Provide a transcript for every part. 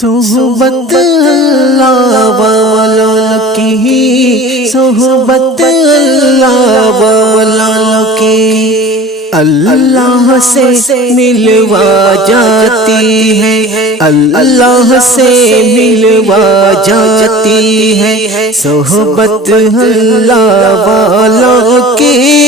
صحبت اللہ والوں کی، صحبت اللہ والوں کی اللہ سے ملوا جاتی ہے، اللہ سے ملوا جاتی ہے۔ صحبت اللہ والوں کی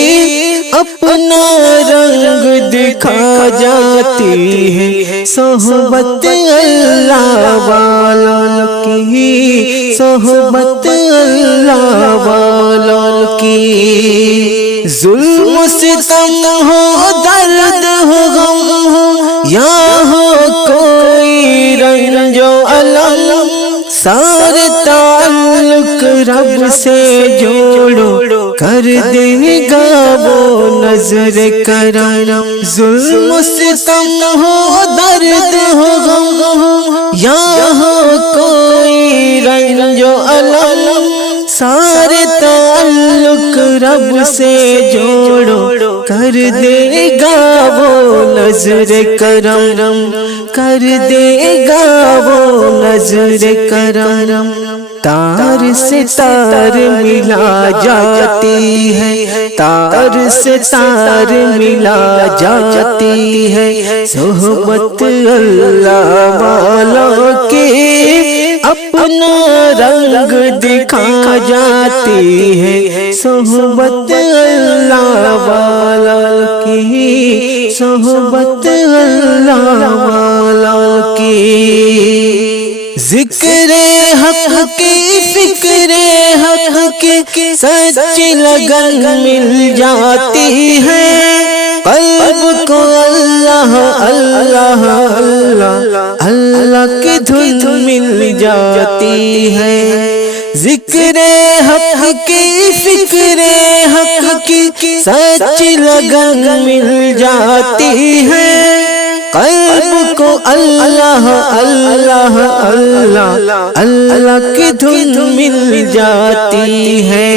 اپنا رنگ دکھا جاتی ہے۔ صحبت اللہ والوں کی، صحبت اللہ والوں کی ظلم و ستم ہو، درد ہو، غم ہو، یا ہو کوئی رنج و الم، سارے تعلق رب سے جوڑو، کر دے گا وہ نظر کرم۔ ظلم و ستم ہو، درد ہو، غم ہو، یا ہو کوئی رنج و الم، سارے تعلق رب سے جوڑو، کر دے گا وہ نظر کرم، کر دے گا وہ نظر کرم۔ تار سے تار ملا جاتی ہے، تار سے تار ملا جاتی ہے۔ صحبت اللہ والوں کی اپنا رنگ دکھا جاتی ہے۔ صحبت اللہ والوں کی، صحبت اللہ والوں کی ذکر حق کی، فکر حق کی سچ لگن مل جاتی ہے۔ قلب کو اللہ اللہ اللہ اللہ کی دھن مل جاتی ہے۔ ذکر حق کی، فکر حق کی سچ لگن مل جاتی ہے۔ قلب کو اللہ اللہ اللہ اللہ کی دھن مل جاتی ہے،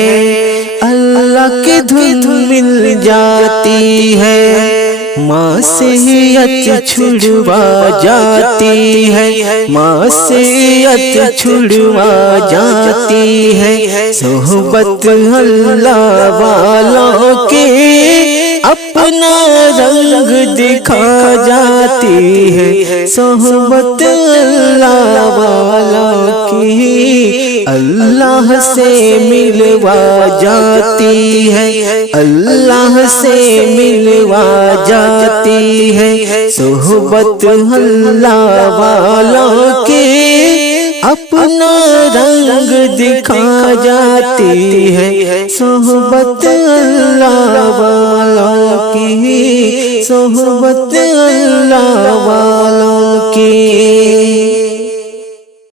اللہ کی دھن مل جاتی ہے۔ معصیت چھڑوا جاتی ہے، معصیت چھڑوا جاتی ہے۔ صحبت اللہ والوں کی اپنا رنگ دکھا جاتی ہے۔ صحبت اللہ والوں کی اللہ سے ملوا جاتی ہے، اللہ سے ملوا جاتی ہے۔ صحبت اللہ والوں کی اپنا رنگ دکھا جاتی ہے۔ صحبت اللہ والوں کی، صحبت اللہ والوں کی۔